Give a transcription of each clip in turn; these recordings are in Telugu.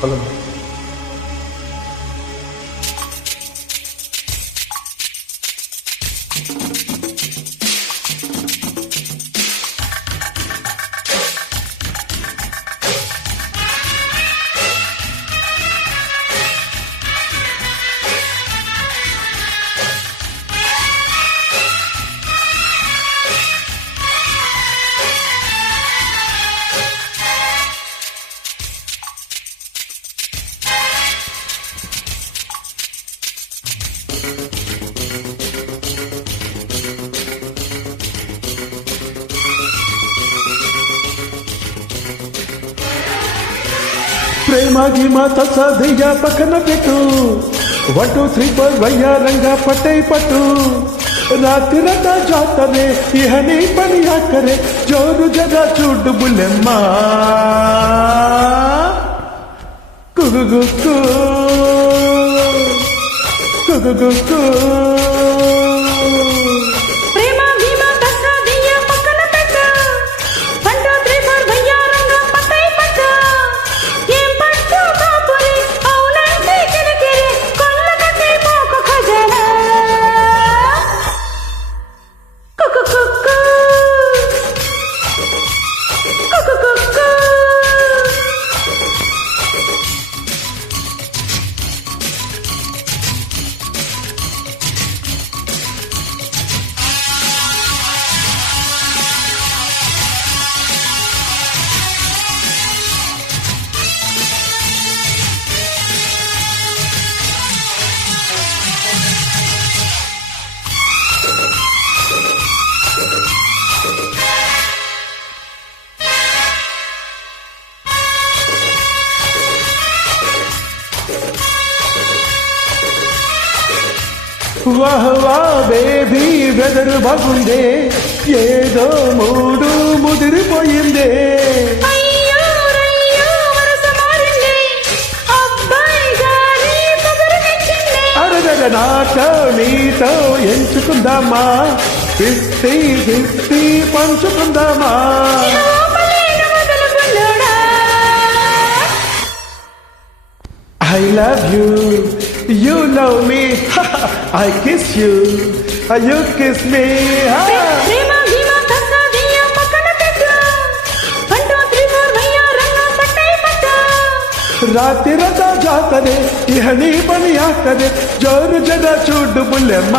హలో ప్రేమ గీమ తసదయ్య పక్కన పెట్టు 1 2 3 4 వయ్యారంగా పట్టై పట్టు రాత్రి రథ జాతరే ఇహని పని ఆకరే జోరు జగా చూడు బుల్లెమ్మ కుగుగుక్కు కుగుగుక్కు వాహ్ వా బేబీ వెదరు బాగుందే ఏదో మూడు ముదిరిపోయిందే అరగర నాతో నీతో ఎంచుకుందామా 50-50 పంచుకుందామా I love you, you love me, I kiss you, you kiss me. ప్రేమ గీమ తసదియ పక్కన పెట్టు 1 2 3 4 వయ్యారంగా పట్టై పట్టు రాత్రి రథ జాతరే ఇహని పని ఆకరే జోరు జగా చూడు బుల్లెమ్మ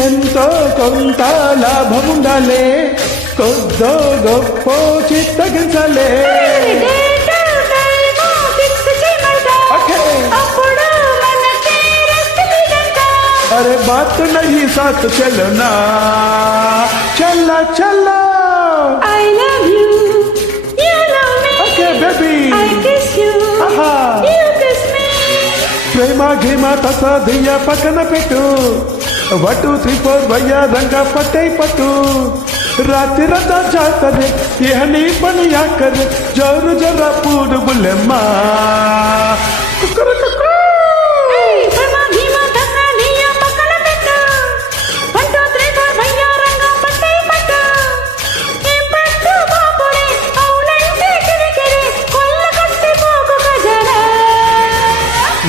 ఎంతో కొంత లాభముండాలే కొద్దో గొప్ప చిత్తగించలే अरे बात नहीं साथ चलना चला चला I love you, you love me, okay baby I kiss you, you kiss me. ప్రేమ గీమ తసదియ పక్కన పెట్టు 1 2 3 4 వయ్యారంగా పట్టై పట్టు రాత్రి రథ జాతరే ఇహని పని ఆకరే జోరు జరా పూడు బుల్లెమ్మ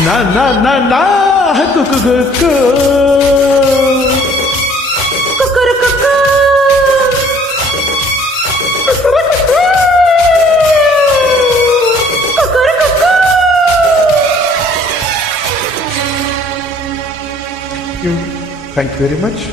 నా నా నా నా కుకుకుకు థ్యాంక్ యూ వెరీ మచ్